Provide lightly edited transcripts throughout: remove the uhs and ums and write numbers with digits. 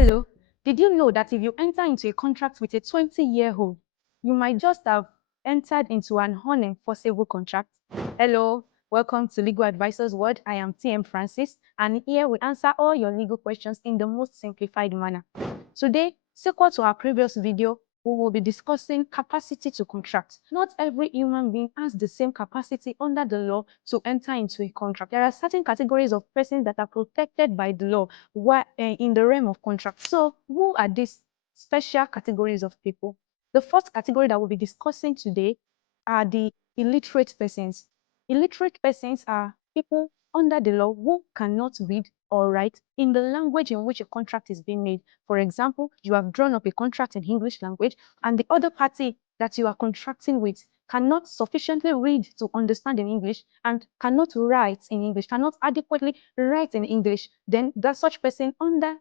Hello, did you know that if you enter into a contract with a 20-year-old, you might just have entered into an unenforceable contract? Hello, welcome to Legal Advisors World. I am TM Francis, and here we answer all your legal questions in the most simplified manner. Today, sequel to our previous video, we will be discussing capacity to contract. Not every human being has the same capacity under the law to enter into a contract. There are certain categories of persons that are protected by the law in the realm of contract. So who are these special categories of people? The first category that we'll be discussing today are the illiterate persons. Illiterate persons are people under the law who cannot read or write in the language in which a contract is being made. For example, you have drawn up a contract in English language, and the other party that you are contracting with cannot sufficiently read to understand in English and cannot write in English, cannot adequately write in English, then that such person under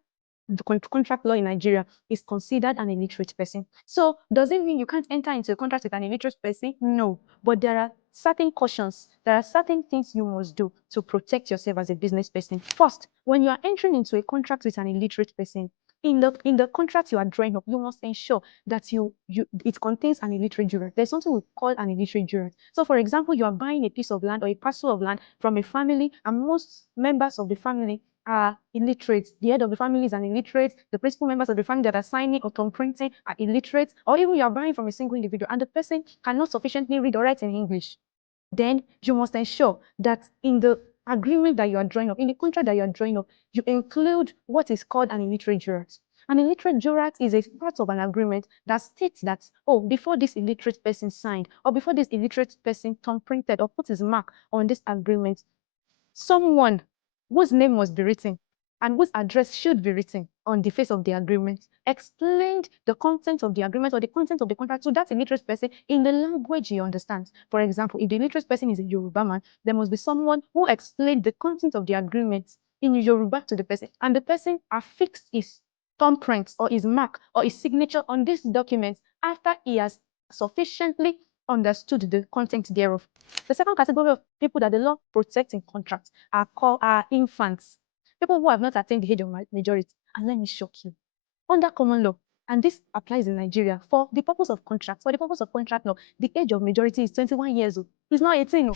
the contract law in Nigeria is considered an illiterate person. So does it mean you can't enter into a contract with an illiterate person? No, but there are certain cautions, there are certain things you must do to protect yourself as a business person. First, when you are entering into a contract with an illiterate person, in the contract you are drawing up, you must ensure that it contains an illiterate juror. There's something we call an illiterate juror. So for example, you are buying a piece of land or a parcel of land from a family, and most members of the family are illiterate. The head of the family is an illiterate. The principal members of the family that are signing or thumbprinting are illiterate. Or even you are buying from a single individual and the person cannot sufficiently read or write in English. Then you must ensure that in the agreement that you are drawing up, in the contract that you are drawing up, you include what is called an illiterate jurat. An illiterate jurat is a part of an agreement that states that, oh, before this illiterate person signed, or before this illiterate person thumbprinted or put his mark on this agreement, someone whose name must be written and whose address should be written on the face of the agreement explained the content of the agreement or the content of the contract to that illiterate person in the language he understands. For example, if the illiterate person is a Yoruba man, there must be someone who explained the content of the agreement in Yoruba to the person, and the person affixed his thumbprint or his mark or his signature on this document after he has sufficiently understood the content thereof. The second category of people that the law protects in contracts are infants, people who have not attained the age of majority. And let me shock you. Under common law, and this applies in Nigeria, for the purpose of contract law, the age of majority is 21 years old. It's not 18.